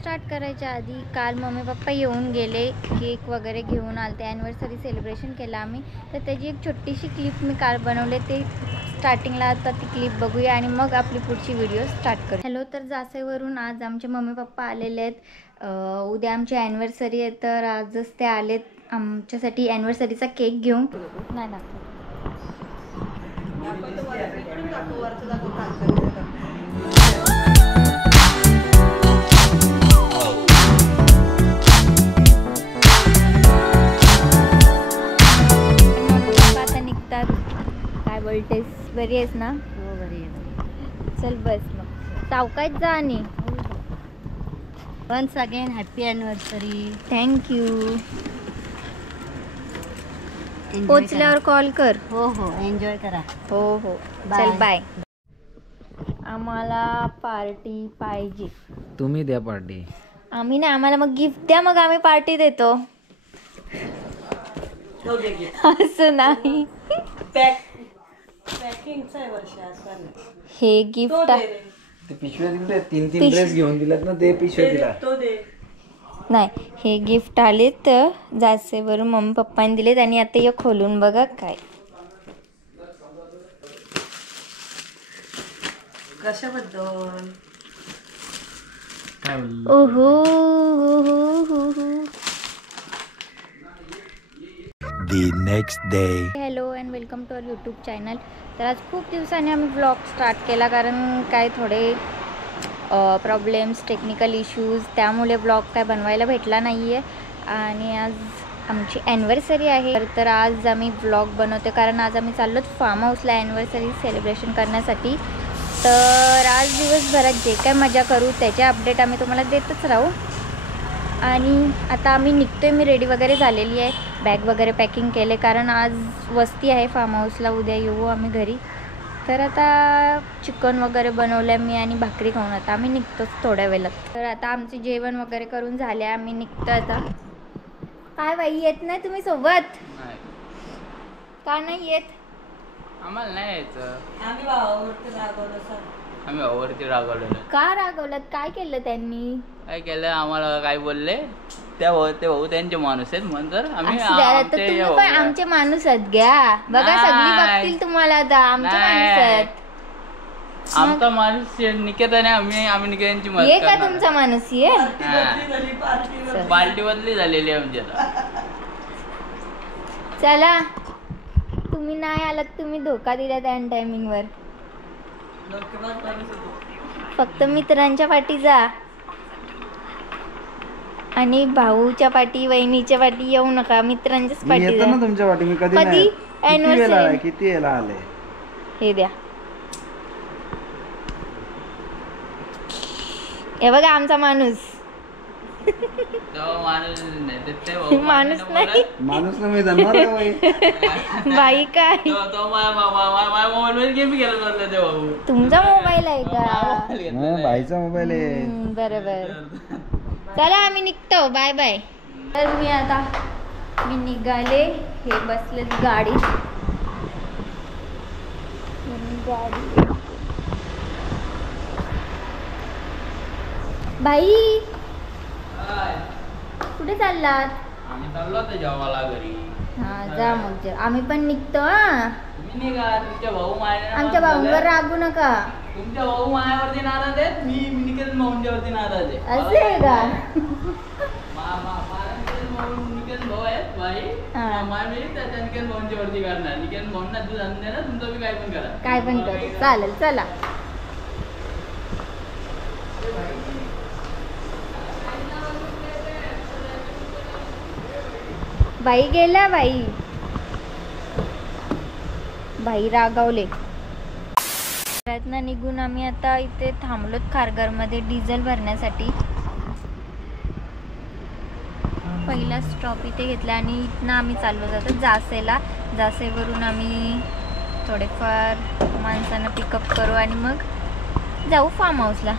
Start करायच्या आधी काल मम्मी पप्पा येऊन गेले, केक वगैरे घेऊन आले, ॲनिव्हर्सरी सेलिब्रेशन केलं आम्ही. तर त्याची एक छोटीशी क्लिप मी काल बनवले, ते स्टार्टिंगला आता ती क्लिप बघूया आणि मग आपली पुढची व्हिडिओ स्टार्ट करू. हॅलो, तर जासेवरून आज आमचे मम्मी पप्पा आलेले आहेत. उद्या आमची ॲनिव्हर्सरी आहे, तर आजच ते आलेत आमच्यासाठी ॲनिव्हर्सरीचा केक घेऊन. नाही दाखव. आता निघतात. काय बोलतेस, बरी आहेस ना? हो बरी आहे. चल बस मग, सावकाश जा. आणि once again happy anniversary. Thank you. पोचल्यावर कॉल कर. हो हो, एन्जॉय करा. हो हो, चल बाय. आम्हाला पार्टी पाहिजे. तुम्ही द्या पार्टी. आम्ही नाही, आम्हाला मग गिफ्ट द्या, मग आम्ही पार्टी देतो. असं नाही. हे गिफ्ट ते पिशव्या दिले, तीन ड्रेस घेऊन दिलात ना, ते पिशव्या दिला नाही. हे गिफ्ट आलेत जासेवरून मम्मी पप्पांनी दिलेत आणि आता हे खोलून बघा काय. कशाबद्दल? ओहो. The next day. Hello and welcome to our YouTube channel. तर आज खूप दिवसांनी आम्ही ब्लॉग स्टार्ट केला, कारण काय थोडे प्रॉब्लेम्स, टेक्निकल इश्यूज, त्यामुळे ब्लॉग काय बनवायला भेटला नाही आहे. आणि आज आमची ॲनिव्हर्सरी आहे, तर आज आम्ही ब्लॉग बनवतो, कारण आज आम्ही चाललो फार्म हाऊसला ॲनिव्हर्सरी सेलिब्रेशन करण्यासाठी. तर आज दिवसभरात जे काय मजा करू त्याचे अपडेट आम्ही तुम्हाला देतच राहू. आणि आता आम्ही निघतो आहे. मी रेडी वगैरे झालेली आहे, बॅग वगैरे पॅकिंग केले, कारण आज वस्ती आहे फार्म हाऊसला, उद्या येऊ आम्ही घरी. तर आता चिकन वगैरे बनवलं आहे मी आणि भाकरी खाऊन आता आम्ही निघतोच थोड्या वेळात. तर आता आमचे जेवण वगैरे करून झाले, आम्ही निघतो आता. काय बाई, येत नाही तुम्ही सोबत? का नाही येत? आम्हाला नाही यायचं. आम्ही भावावरती रागवलं. आम्ही भावावरती रागवलेलं. का रागवलात? काय केलं त्यांनी? काय केलं, आम्हाला काय बोलले ते भाऊ त्यांचे माणूस आहेत म्हणून आम्ही तुम्ही पण आमचे माणूस आहेत घ्या. बघा सगळी बघतील तुम्हाला आता. आमचे माणूस आहेत. आमचा माणूस निकेताने आम्ही निकेतांची मदत ये का तुमचा माणूस? ये पार्टी बदली झालेली आहे आमची आता. चला, तुम्ही नाही आलात, तुम्ही धोका दिला त्या टायमिंगवर. फक्त मित्रांच्या पाठी जा आणि भाऊच्या पाठी, वहिनीच्या पाठी येऊ नका. मित्रांच्याच पाठी जा. तुमच्या पाठी मी कधी ॲनिव्हर्सरी किती वेळा आले. हे द्या. हे बघा आमचा माणूस. माणूस नाही, माणूस मी जाणार बाई. काय तुमचा मोबाईल आहे का? बाईचा मोबाईल आहे. बरोबर. चला आम्ही निघतो. Bye bye. तर मी निघाले. हे बसले गाडीत. बाई कुठे चाललात? आम्ही चाललो होतो जेवायला घरी. हा जा मग. आम्ही पण निघतो. तुम्ही निघा. तुमच्या भाऊ आमच्या भाऊंवर रागू नका. तुमच्या भाऊ मायावरती नाराज आहेत, मी निकेत भाऊंच्यावरती नाराज आहे. असं आहे का? निकेत भाऊ आहेत बाई, त्याच्या निकेत भाऊंच्यावरती करणार. निकेत भाऊंना दूध आणून देणार, तुमचं बी काय पण करा. काय पण करू, चालेल. चला. बाई गेला. बाई रागावले. निघून आम्ही आता इथे थांबलोत खारघरमध्ये डिझेल भरण्यासाठी. पहिला स्टॉप इथे घेतला आणि इथनं आम्ही चाललो जातो जासेला. जासेवरून आम्ही थोडेफार माणसांना पिकअप करू आणि मग जाऊ form हाऊसला.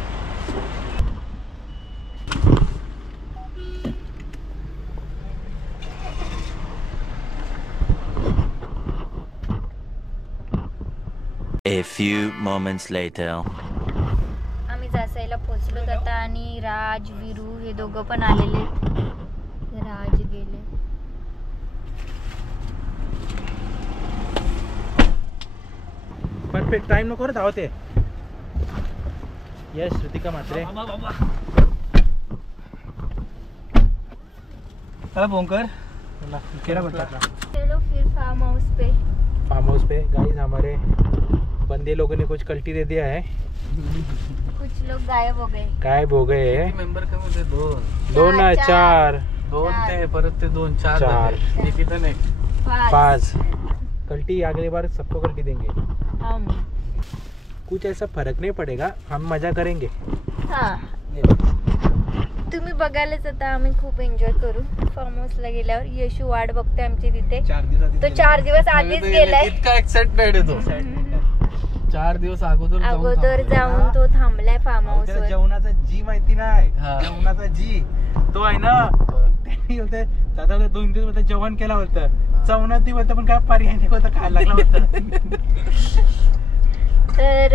A few moments later. आम्ही जासायला पोचलो. कथा आणि राज विरू हे दोघं पण आलेले. राज गेले. परफेक्ट टाइम नको रे धावते. यस श्रुतिका म्हात्रे. चला बोंकर केला बता. चलो फिर फार्म हाउस पे गाइस हमारे बंदे लोगों ने कुछ कल्टी दे दिया है. कुछ लोग गायब हो गए हैं. मेंबर कमी होते? दोन ना चार. दोन ते परत ते 2 4 किती नाही. 5 कल्टी. अगली बार सबको कल्टी देंगे. हम कुछ ऐसा फर्क नहीं पड़ेगा, हम मजा करेंगे. हा तुम्ही बघायलाच आता. आम्ही खूप एन्जॉय करू फार्म हाऊसला गेल्यावर. यशू वाट बघतोय आमची तिथे. 4 दिवस तो 4 दिवस आधीच गेलाय. इतका एक्साइटमेंट आहे तो. 4 दिवस अगोदर जाऊन तो थांबलाय फार्म हाऊस वर. जेवणाचा जी माहिती नाही. हा. जेवणाचा जी तो आहे ना. त्यांनी होते दादा 2 दिवस होते जेवण केलं होतं. चवणात ती होतं पण काय पर्याय नाही होता, खायला लागला होता. तर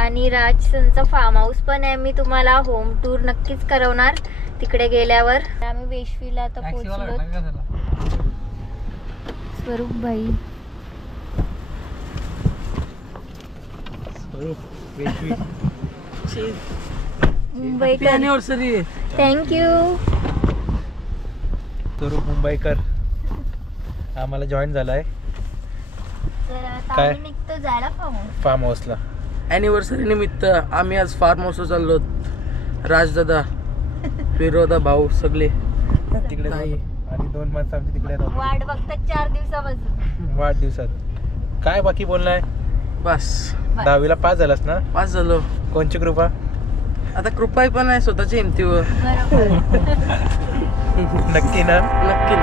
आणि राजसनचा फार्म हाऊस पण आहे. मी तुम्हाला होम टूर नक्कीच करवणार तिकडे गेल्यावर. आम्ही वेशवीला आता पोहोचलो. स्वरूप भाई मुंबईकर. अॅनिव्हर्सरी. थँक्यू. स्वरूप मुंबईकर आम्हाला जॉईन झालाय तर आता काय? आम्ही निघतो जायला फार्म हाऊसला. अॅनिव्हर्सरी निमित्त आम्ही आज फार्म हाऊसला चाललो. राजदादा, फिरोदा भाऊ सगळे तिकडे नाही. आणि 2 माणसं आमची तिकडे राहतात. वाट बघतात 4 दिवसापासून. वाढदिवसात काय बाकी बोलणार. बस 10वीला पास झालास ना. पास झालो. कोणची कृपा. आता कृपाई पण आहे स्वतःच्या हिमतीवर. बरोबर. नक्की ना. नक्की.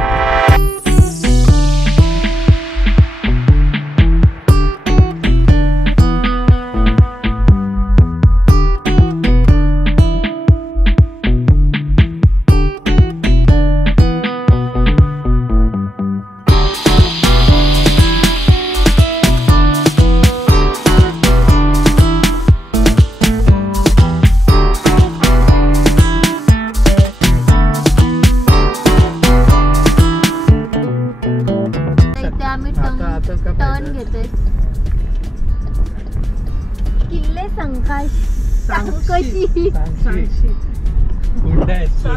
टर्न घेतोय. किल्ले संकशी. फुंडा हायस्कूल.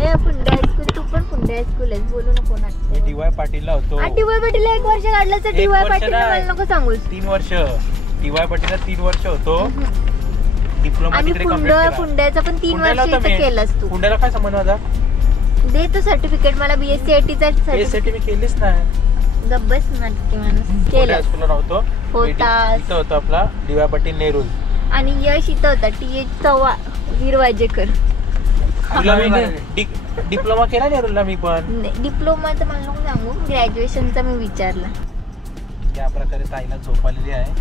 ए फुंडा हायस्कूल. तू पण फुंडा हायस्कूल आहेस. बोलू नको ना. मी टी.वाय. पाटीलला होतो. टी.वाय. पाटीलला 1 वर्ष काढलं तर टी.वाय. पाटीलला मला नको सांगूस. 3 वर्ष. टी.वाय. पाटीलला 3 वर्ष होतो. डिप्लोमा आणि तिकडे कंप्लीट केला. फुंड्याचा पण 3 वर्षाचा केलास तू. फुंड्याला काय संबंध माझा. दे तो सर्टिफिकेट मला. BSc IT चा यासाठी मी केलीच नाही. गब्बस नाटकी माणूस केलं. हायस्कूलला नव्हतो. होता. इथं होतं आपला डी.वाय. पाटील नेरूल. आणि यश इथं होता. TH चव्हाण वीर वाजेकर. तुला मी डिप्लोमा केला नेरूलला मी पण. डिप्लोमाचं मला नको सांगू. ग्रॅज्युएशनचा मी विचारला. या प्रकारे ताईला झोप आलेली आहे.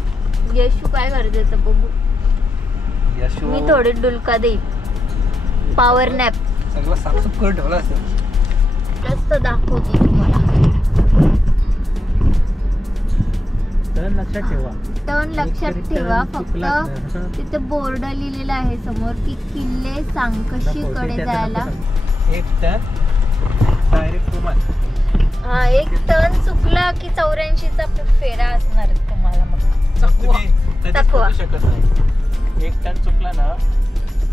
यशू काय गरजेचं बघू. यशू मी थोडे डुलका देईल. पॉवर नॅप सगळं साफसूफ करून ठेवलं असेल. जास्त दाखवते तुम्हाला. टर्न लक्षात ठेवा. टर्न लक्षात ठेवा. फक्त तिथे बोर्ड लिहिलेला आहे समोर की किल्ले सांकशी कडे जायला. एक टर्न डायरेक्ट तुम्हाला. हा एक टर्न चुकला की 84चा फेरा असणार तुम्हाला. मग तुम्ही कधीच चकवा. पोहोचू शकत नाही. एक टर्न चुकला ना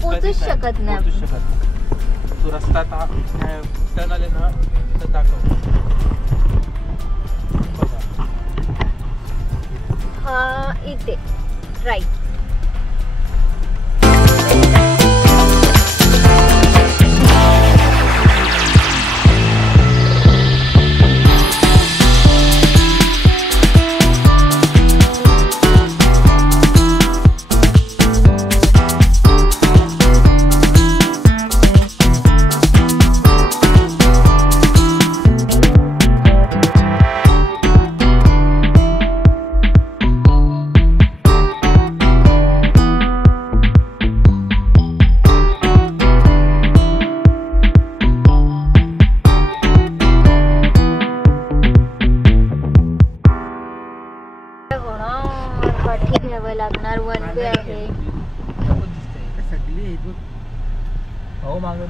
पोचूच शकत नाही. पोहोचूच शकत नाही. तू रस्ता टर्न आले ना तर दाखव. बघा हा इथे राईट. लागणार. 1 वे आहे. इथून हो मागं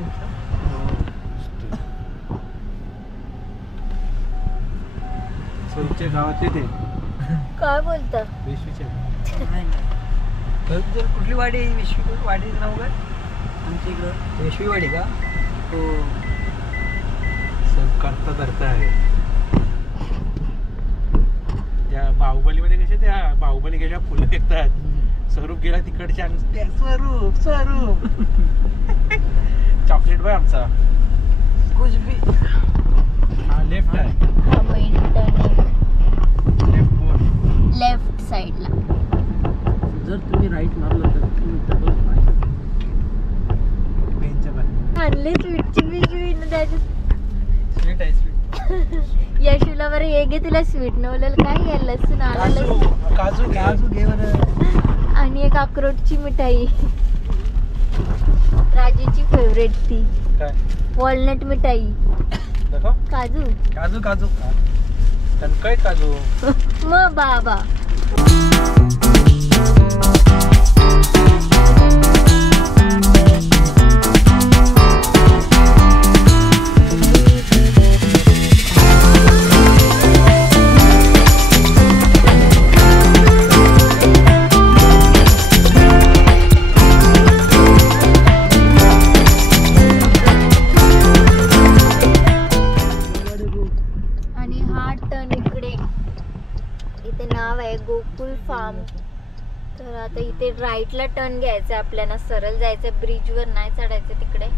स्वरूपच्या गावातले ते काय बोलता? विश्वच्या जर कुठली वाडी वाडी नाव काय आमच्या इकडं विश्वीवाडी का हो सब करता आहे त्या बाहुबलीमध्ये कसे त्या बाहुबली गेल्या फुलं फेकतात स्वरूप गेला तिकडच्या त्या स्वरूप चॉकलेट बॉय आमचा कुछ भी हा लेफ्ट आहे हा main turning left board left साईडला. जर तुम्ही राईट मारलं तर तुम्ही डबल बेंचच्या बाहेर आणले स्वीटची पिशवी ना त्याच्यात. स्वीट आहे स्वीट यशूला बरं हे घे तुला स्वीट नवलेलं काय घ्या लसूण आलं काजू काजू घे बरं आणि एक अक्रोटची मिठाई राजूची फेवरेट ती काय वॉलनट मिठाई दाखव काजू काजू काजू टणकळीत काजू मग बाबा. आणि हा टर्न इकडे इथे नाव आहे गोकुल फार्म. तर आता इथे राईटला टर्न घ्यायचा आपल्याला सरळ जायचं ब्रिजवर नाही चढायचं तिकडे.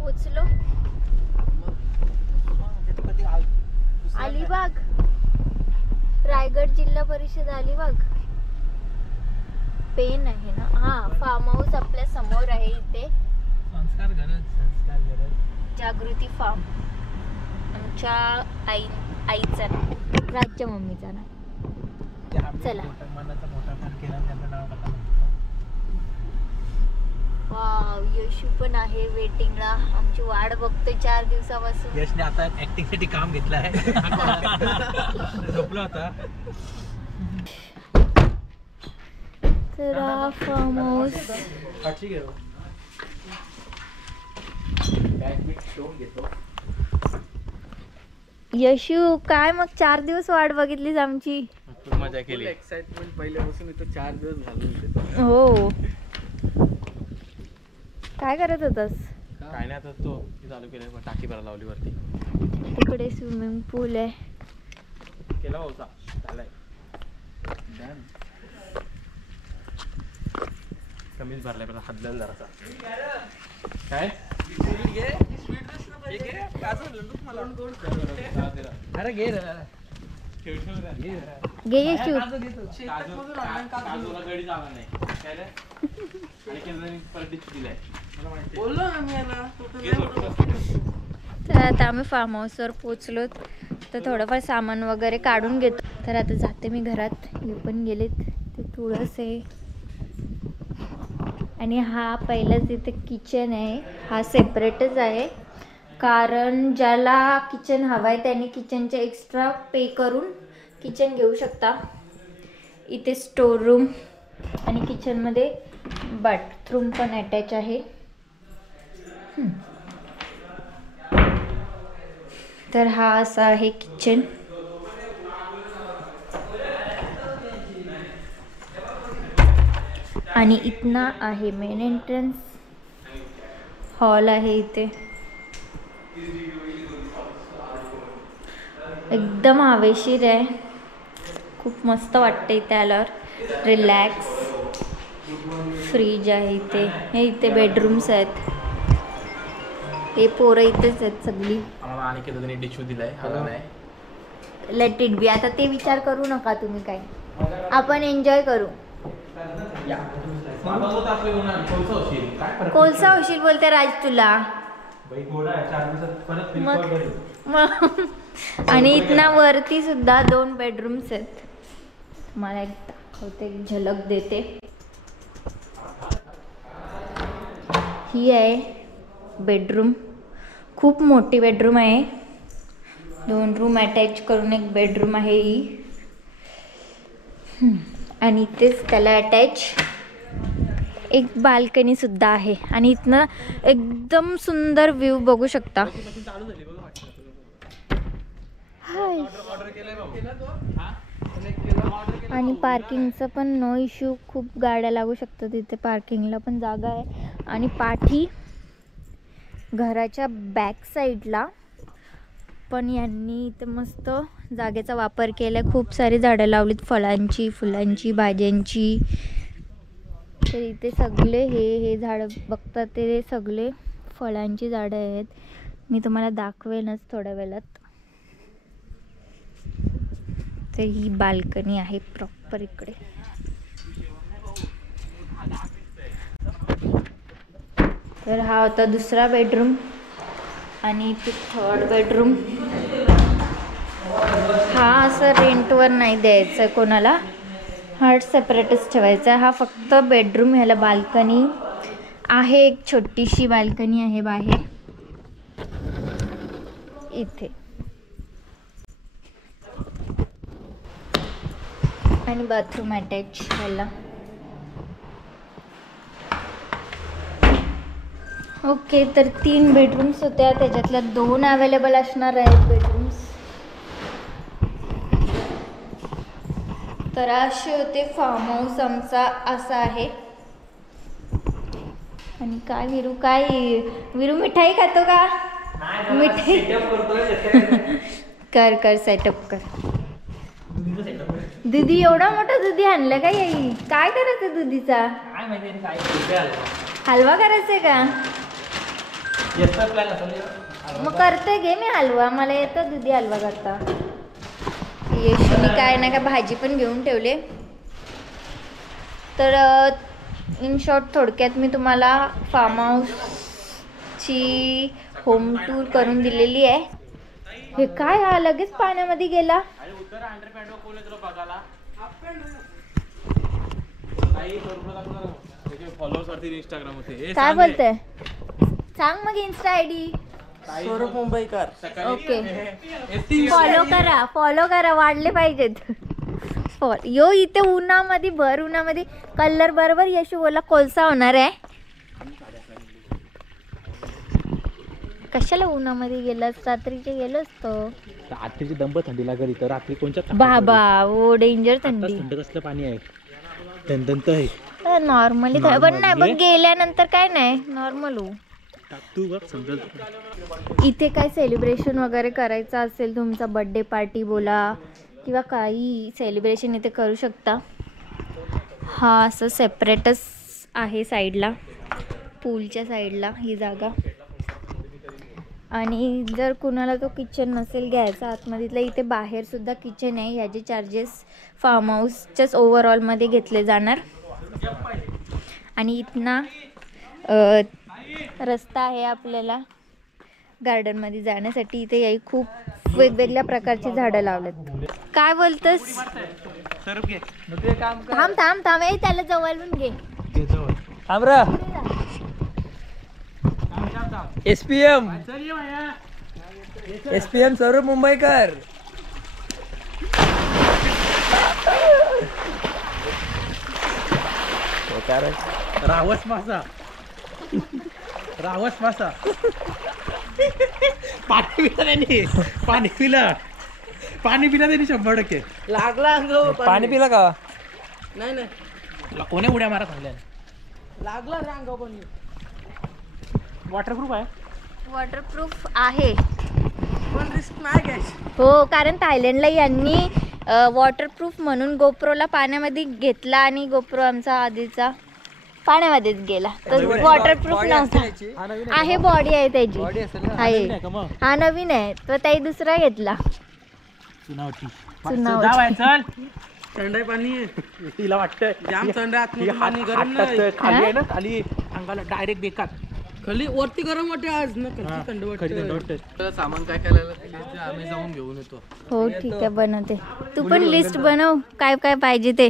पोचलो अलिबाग रायगड जिल्हा परिषद अलिबाग. पेन आहे ना. हा फार्म हाऊस आपल्या समोर आहे इथे संस्कार गरज जागृती फार्म. आमच्या आईचा ना राजच्या मम्मीचा ना. चला. मनाचा मोठा पण केला त्यांचं नाव आता वाव यशू पण आहे वेटिंगला. आमची वाट बघतोय 4 दिवसापासून. यशने आता ऍक्टिंग साठी काम घेतलं आहे झोपला होता. तर हा फार्म हाऊस यशू काय मग 4 दिवस वाट बघितलीस आमची. मजा केली एक्साइटमेंट पहिल्यापासून इथं 4 दिवस घालून हो. काय करत होतास? काय नाही आता तो चालू केलं टाकी भरायला लावली वरती. तिकडे स्विमिंग पूल आहे. केला होता झालाय कमीच भरलाय पण हद्दल जरासा. काय अरे घे घे यशू. काजूला गडी झाला नाही काय रे? आणि केंद्राने परत डिच दिलाय बोललो आम्ही याला तर आता आम्ही फार्म हाऊसवर पोचलो. तर थोडंफार सामान वगैरे काढून घेतो. तर आता जाते मी घरात. हे पण गेलेत. ते तुळस आहे आणि हा पहिलाच इथे किचन आहे. हा सेपरेटच आहे कारण ज्याला किचन हवा आहे त्याने किचनचे एक्स्ट्रा पे करून किचन घेऊ शकता. इथे स्टोर रूम आणि किचनमध्ये बाथरूम पण अटॅच आहे. तर हा असा आहे किचन. आणि इथना आहे मेन एंट्रन्स. हॉल आहे इथे. एकदम हवेशीर आहे. खूप मस्त वाटतं इथे आल्यावर. रिलॅक्स. फ्रीज आहे इथे. हे इथे बेडरूम्स आहेत. हे पोरं इथेच आहेत सगळी. आम्हाला आणि केलं त्यांनी डिशू दिलाय आला नाही. Let it be. आता ते विचार करू नका तुम्ही काय. आपण एन्जॉय करू. कोळसा होशील बोलते राज तुला. मग आणि इथना वरती सुद्धा 2 बेडरूम्स आहेत. मला एक दाखवते, एक झलक देते. ही आहे बेडरूम. खूप मोठी बेडरूम आहे. 2 रूम अटॅच करून एक बेडरूम आहे ही. आणि इथेच त्याला अटॅच एक बाल्कनी सुद्धा आहे. आणि इथनं एकदम सुंदर व्ह्यू बघू शकता. हाय. आणि पार्किंगचं पण नो इश्यू. खूप गाड्या लागू शकतात तिथे. पार्किंगला पण जागा आहे. आणि पाठी घराच्या बॅक साईडला पण यांनी इथे मस्त जागेचा वापर केला. खूप सारी झाडं लावलीत, फळांची, फुलांची, भाज्यांची. तर इथे सगळे हे झाडं बघतात ते सगळे फळांची झाडं आहेत. मी तुम्हाला दाखवेनच थोड्या वेळात. तर ही बाल्कनी आहे प्रॉपर इकडे. तर हा होता दुसरा बेडरूम. आणि ते 3rd बेडरूम. हा असं रेंटवर नाही द्यायचं कोणाला, हा सेपरेटच ठेवायचा. हा फक्त बेडरूम. ह्याला बाल्कनी आहे, एक छोटीशी बाल्कनी आहे बाहेर इथे. आणि बाथरूम अटॅच ह्याला. ओके, तर 3 बेडरूम्स होत्या, त्याच्यातल्या 2 अवेलेबल असणार आहेत बेडरूम्स. तर असे होते फार्म हाऊस आमचा. असा आहे. आणि काय विरू मिठाई खातो का? मिठाई कर सेटअप कर. दुधी एवढा मोठा दुधी आणलं का याई? काय करायचं दुधीचा? हलवा करायचंय का? मग करते घे मी हलवा. मला येतं दुधी हलवा करता. यशूने काय ना काय भाजी पण घेऊन ठेवले. तर इन शॉर्ट थोडक्यात मी तुम्हाला फार्म हाऊसची होम टूर करून दिलेली आहे. हे काय, हा लगेच पाण्यामध्ये गेला. काय बोलते? सांग मग इन्स्टा आयडी. स्वरूप मुंबईकर. ओके, फॉलो करा. वाढले पाहिजेत. यो इथे उन्हामध्ये, भर उन्हामध्ये कलर बरोबर यशू बोला कोळसा होणार आहे. कशाला उन्हामध्ये गेलास? रात्रीचे गेलो असतो. रात्रीची दंब थंडी लागेल इथं. रात्री कोणत्या बाबा ओ डेंजर थंडी. थंड कसलं पाणी आहे? थंड आहे नॉर्मली पण नाही, पण गेल्यानंतर काय नाही, नॉर्मल हो. तू बघ समजेल. इथे काय सेलिब्रेशन वगैरे करायचं असेल, तुमचा बर्थडे पार्टी बोला किंवा काही सेलिब्रेशन इथे करू शकता. हा असं सेपरेटच आहे साईडला, पूलच्या साईडला ही जागा. आणि जर कुणाला तो किचन नसेल घ्यायचा आतमधीतला, इथे बाहेर सुद्धा किचन आहे. ह्याचे चार्जेस फार्म हाऊसच्याच ओव्हरऑलमध्ये घेतले जाणार. आणि इथना रस्ता आहे आपल्याला गार्डनमध्ये जाण्यासाठी. इथे याही खूप वेगवेगळ्या प्रकारची झाडं लावलेत. काय बोलतोस? थांब थांब थांब, ए त्याला जवळून घे. एसपीएम स्वरूप मुंबईकर. रावस मासा पाणी पिला त्यांनी 100%. लागला पाणी पिलं का? नाही कोण्या उड्या मारा थांबल्या? लागला सांग. वॉटरप्रूफ आहे. वॉटरप्रूफ आहे पण रिस्क नाही घ्यायची. हो, कारण थायलंडला यांनी वॉटरप्रूफ म्हणून गोप्रोला पाण्यामध्ये घेतला आणि गोप्रो आमचा आधीचा पाण्यामध्येच गेला. तर वॉटरप्रूफ नव्हता. आहे, बॉडी आहे त्याची. आहे, हा नवीन आहे. तर त्याही दुसरा घेतला. थंड आहे पाणी. तिला वाटतं जाम थंड आहे, आतमध्ये पाणी गरम नाही. खाली आहे ना, खाली अंगाला डायरेक्ट बेकार. खाली वरती गरम वाटते आज ना, खाली थंड थंड वाटते. वाटतं. सामान काय करायला आम्ही जाऊन घेऊन येतो. हो ठीक आहे, बनवते. तू पण लिस्ट बनव काय काय पाहिजे ते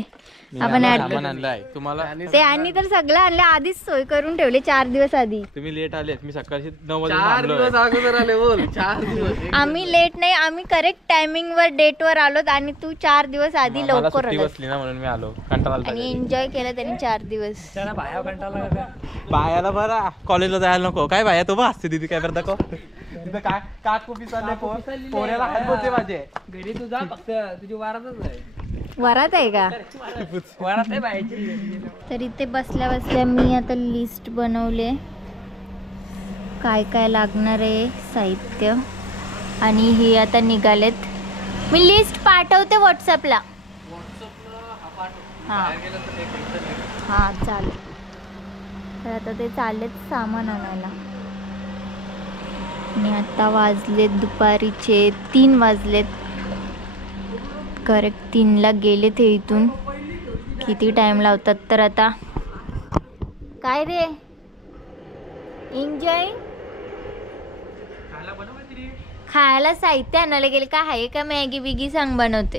आपण ऍड. सामान आणलाय तुम्हाला. ते आणि तर सगळं आणलं, आधीच सोय करून ठेवले 4 दिवस आधी. तुम्ही लेट आलेत, मी सकाळी 9 वाजता 4 थांबलोय. दिवस अगोदर आले बोल. 4 दिवस. आम्ही लेट नाही, आम्ही करेक्ट टायमिंग वर डेट वर आलोत आणि तू 4 दिवस आधी मला लवकर सुट्टी आलो बसली ना म्हणून मी आलो. कंटाळा आलता आणि घरी. एन्जॉय केलं त्यांनी 4 दिवस. बायाला बरा कॉलेजला जायला नको. काय बाया तो बा असते तिथे काय करता को तिथं काय काकू पिसाले पोऱ्याला हात बोलते माझे. घरी तू जा फक्त, तुझी वारातच आहे. वरात आहे का? वारात आहे बायची. तर इथे बसल्या बसल्या मी आता लिस्ट बनवले काय काय लागणार आहे साहित्य, आणि हे आता निघालेत. मी लिस्ट पाठवते व्हॉट्सअपला. हां चालेल. तर आता ते चाललेत सामान आणायला. आणि आता वाजलेत दुपारीचे 3 वाजलेत. करेक्ट 3ला गेले ते इथून. किती टाइम लावतात. तर आता काय रे एन्जॉय खायला साहित्य आणायला गेले. काय आहे का मॅगी बिगी सांग, बनवते.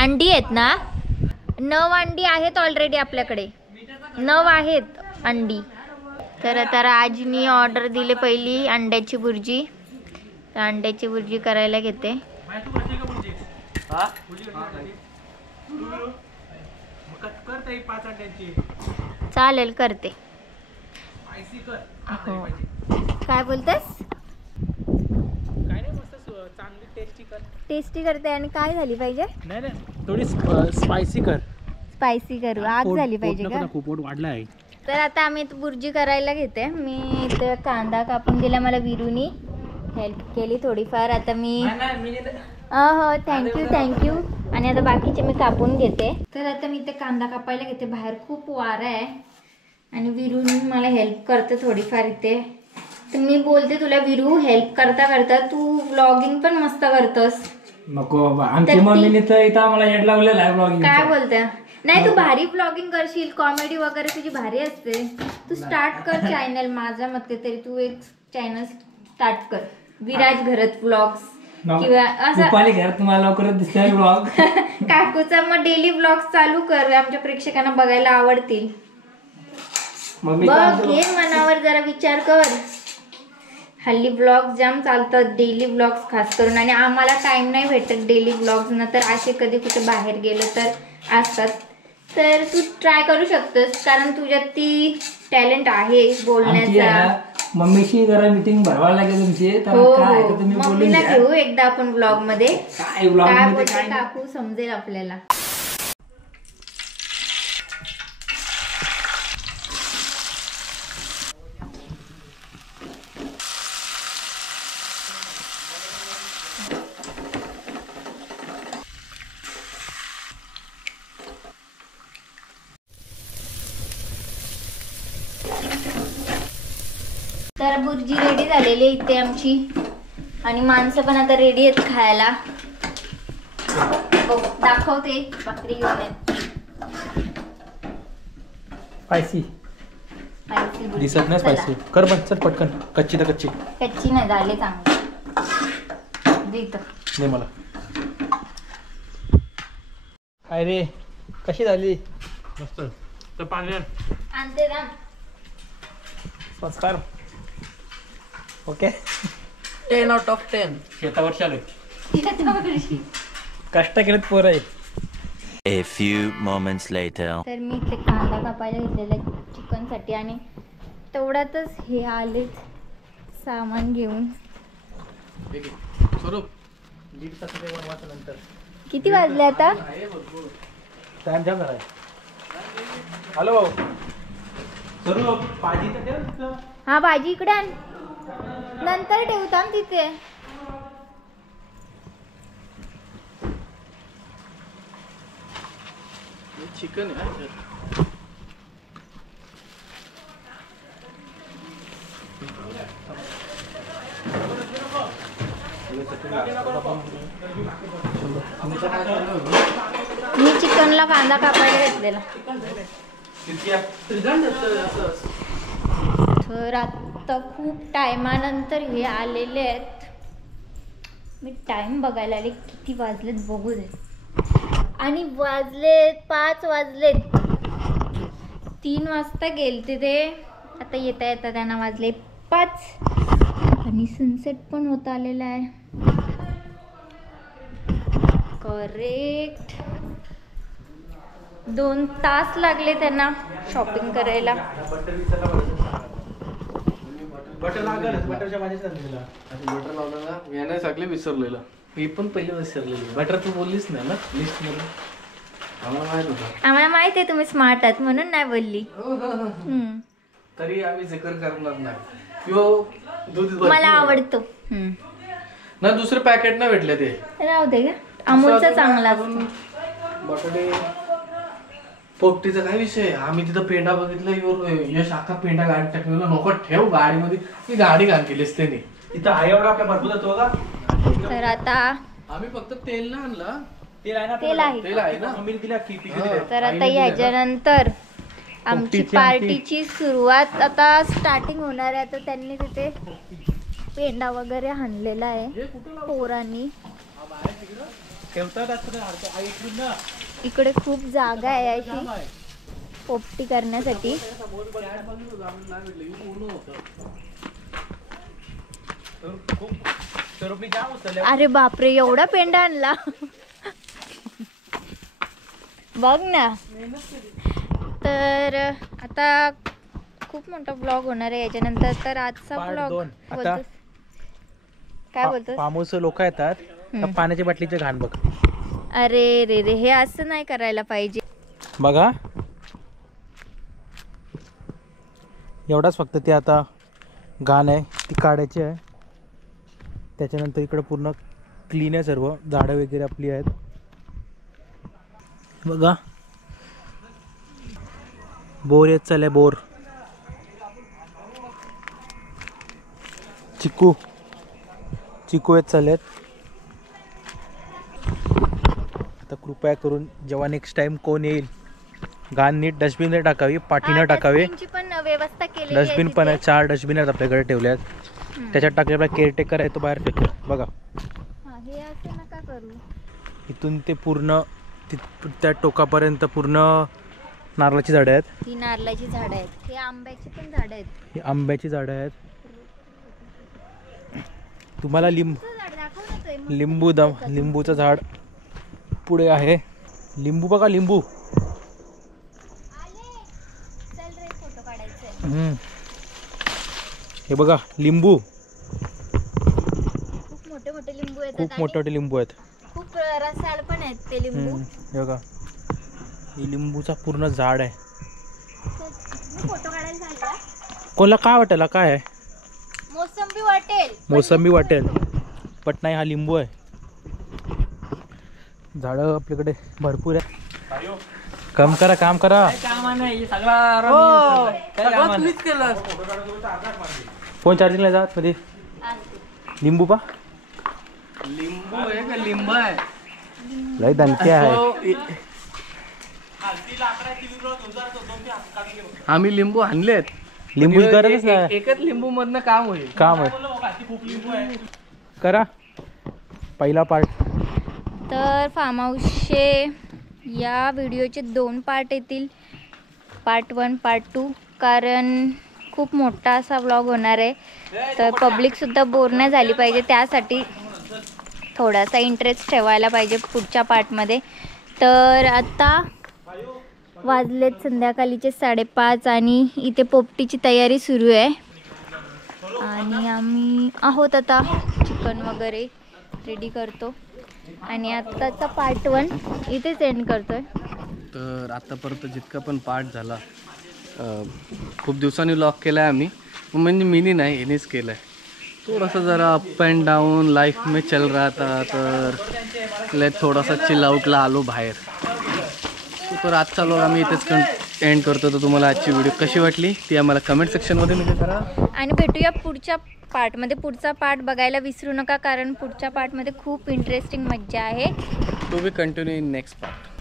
अंडी आहेत ना? 9 अंडी आहेत ऑलरेडी आपल्याकडे. 9 आहेत अंडी. तर आता राजनी ऑर्डर दिली पहिली अंड्याची भुर्जी. तर अंड्याची भुर्जी करायला घेते. चालेल करते. हो. काय बोलतेस? टेस्टी करते. आणि काय झाली पाहिजे? नाही थोडी स्पायसी कर. स्पायसी करू. आग झाली पाहिजे का? खूप पोट वाढला आहे. तर आता आम्ही भुर्जी करायला घेते. मी इथे कांदा कापून दिला, मला विरूनी हेल्प केली थोडीफार. आता मी हो थँक्यू. आणि आता बाकीचे मी कापून घेते. तर आता मी इथे कांदा कापायला घेते. बाहेर खूप वारा आहे आणि विरून मला हेल्प करते थोडीफार इथे. तर मी बोलते तुला विरू, हेल्प करता करता तू व्लॉगिंग पण मस्त करतोस. नको आमची मम्मीने तर इथं आम्हाला हेड लावलेला आहे ब्लॉगिंग. काय बोलते? नाही तू भारी ब्लॉगिंग करशील, कॉमेडी वगैरे तुझी भारी असते. तू स्टार्ट कर चॅनल. माझ्या मते तरी तू एक चॅनल स्टार्ट कर, विराज घरत व्लॉग्स किंवा असं घरात तुम्हाला लवकरच दिसतोय ब्लॉग. काकूचा मग डेली व्लॉग्स चालू कर, आमच्या प्रेक्षकांना बघायला आवडतील. बघ घे मनावर जरा विचार कर. हल्ली ब्लॉग जाम चालतात, डेली ब्लॉग्स खास करून. आणि आम्हाला टाइम नाही भेटत डेली ब्लॉग्स ना, तर असे कधी कुठे बाहेर गेलो तर असतात. तर तू ट्राय करू शकतोस, कारण तुझ्यात ती टॅलेंट आहे बोलण्याचा. मम्मीशी जरा मीटिंग भरवायला लागेल तुमची. हो मम्मीला घेऊ एकदा आपण ब्लॉग मध्ये. काय ब्लॉग काय बोलते काकू समजेल आपल्याला. तर भुर्जी रेडी झालेली आहे इथे आमची. आणि माणसं पण आता रेडी आहेत खायला. दाखवते भाकरी घेऊन येत. स्पायसी भुर्जी. दिसत नाही. स्पायसी कर पण चल पटकन. कच्ची तर कच्ची. कच्ची नाही झाली चांगली. दे मला. काय रे कशी झाली? मस्त. तर पाणी आणते ना. संस्कार ओके. 10 out of 10. शेतावर चालू. कष्ट केलेत पोर आहे. A few moments later. तर मी इथे कांदा कापायला घेतलेला चिकन साठी. आणि तेवढ्यातच हे आलेत सामान घेऊन. किती वाजले आता? टाइम जाम झालाय. हॅलो स्वरूप भाजी तर ठेव. हा भाजी इकडे आण, नंतर ठेवता तिथे. चिकन आहे. ना मी चिकनला कांदा कापायला घेतलेला. तर आता खूप टायमानंतर हे आलेले आहेत. मी टाइम बघायला आले किती वाजलेत बघू दे. आणि वाजलेत 5 वाजलेत. 3 वाजता गेलते ते. आता येता येता त्यांना वाजले 5. आणि सनसेट पण होत आलेला आहे. करेक्ट 2 तास लागले त्यांना शॉपिंग करायला. बटर लागेल बटरच्या माझ्या बटर लावलं ना याने सगळे विसरलेलं. मी पण पहिले विसरलेलं. बटर तू बोललीस नाही ना लिस्ट मध्ये. आम्हाला माहित होतं. आम्हाला माहित आहे तुम्ही स्मार्ट आहात म्हणून नाही बोलली. तरी आम्ही जिकर करणार नाही. यो दूध मला आवडतो. ना दुसरे पॅकेट नाही भेटले ते. राहू दे का अमूलचा चांगला असतो. बटाटे पोपटीचा काय विषय. आम्ही तिथं पेंडा बघितला. यश अख्खा पेंडा गाडी टाकलेला. नको ठेव गाडीमध्ये. मी गाडी घाण केलीस त्यांनी. इथं आहे एवढा आपल्या भरपूर जातो का. तर आता आम्ही फक्त तेल ना आणला. तेल आहे ना तेल आहे. तेल आहे ना. मम्मीने दिला की तर आता ह्याच्यानंतर आमची पार्टीची सुरुवात आता स्टार्टिंग होणार आहे. तर त्यांनी तिथे पेंडा वगैरे आणलेला आहे पोरांनी. इकडे खूप जागा आहे अशी पोपटी करण्यासाठी. अरे बापरे एवढा पेंडा आणला. बघ ना. तर आता खूप मोठा ब्लॉग होणार आहे याच्यानंतर. तर आजचा ब्लॉग काय बोलतो. फार्महाऊस लोक येतात पाण्याच्या बाटलीचे घाण बघ. अरे रे रे हे असं नाही करायला पाहिजे. बघा एवढाच फक्त ते आता घाण आहे ती काढायची आहे. त्याच्यानंतर इकडे पूर्ण क्लीन आहे सर्व. झाडं वगैरे आपली आहेत बघा. बोर येत चालले बोर. चिकू येत चाललेत. आता कृपया करून जेव्हा नेक्स्ट टाइम कोण येईल घाण नीट डस्टबिन टाकावी. पाठीनं टाकावे. डस्टबिनची पण व्यवस्था केली. डस्टबिन पण आहे. 4 डस्टबिन आहेत आपल्याकडे ठेवले आहेत. त्याच्यात टाकले. आपला केअरटेकर आहे तो बाहेर फेकतो बघा. हे असं नका करू. इथून ते पूर्ण त्या टोकापर्यंत पूर्ण नारळाची झाडं आहेत. ही नारळाची झाडं आहेत. हे आंब्याची पण झाडं आहेत. ही आंब्याची झाडं आहेत. तुम्हाला लिंबूचं झाड पुढे आहे. लिंबू बघा लिंबू. हे बघा लिंबू. खूप मोठे मोठे लिंबू आहेत. खूप मोठे मोठे लिंबू आहेत. खूप रसाळ पण आहेत ते लिंबू. हे बघा ही लिंबूचा पूर्ण झाड आहे. फोटो काढायला जायचा. कोणाला काय वाटेल काय आहे. मोसंबी वाटेल. मोसंबी वाटेल पण नाही हा लिंबू आहे. झाडं आपल्याकडे भरपूर आहे. काम करा काम नाही सगळा. फोन चार्जिंगला जा मध्ये. लिंबू पा लिंबू आहे का लिंब आहे. लय दणके आहे. आम्ही लिंबू आणलेत. लिंबू गरजच नाही. एकच लिंबू मधनं काम होईल. काम आहे करा पहिला पार्ट. तर फार्म हाऊसचे या व्हिडिओचे 2 पार्ट येतील. Part 1 part 2. कारण खूप मोठा असा व्लॉग होणार आहे. तर पब्लिकसुद्धा बोर नाही झाली पाहिजे. त्यासाठी थोडासा इंटरेस्ट ठेवायला पाहिजे पुढच्या पार्टमध्ये. तर आता वाजलेत संध्याकाळीचे 5:30 आणि इथे पोपटीची तयारी सुरू आहे. आणि आम्ही आहोत आता चिकन वगैरे रेडी करतो. आणि आत्ताचा पार्ट 1 इथेच एंड करतोय. तर आतापर्यंत जितका पण पार्ट झाला खूप दिवसांनी व्लॉग केला आहे आम्ही. म्हणजे मिनी नाही येणेच केलं आहे. थोडासा जरा अप अँड डाऊन लाइफ में चल रहा था. तर थोडासा चिल आउटला आलो बाहेर. तर आजचा व्लॉग आम्ही इथेच एंड करतो. तर तुम्हाला आजची व्हिडिओ कशी वाटली ती आम्हाला कमेंट सेक्शनमध्ये नक्की करा. आणि भेटूया पुढच्या पार्टमध्ये. पुढचा पार्ट बघायला विसरू नका कारण पुढच्या पार्टमध्ये खूप इंटरेस्टिंग मज्जा आहे. To be continue in next part.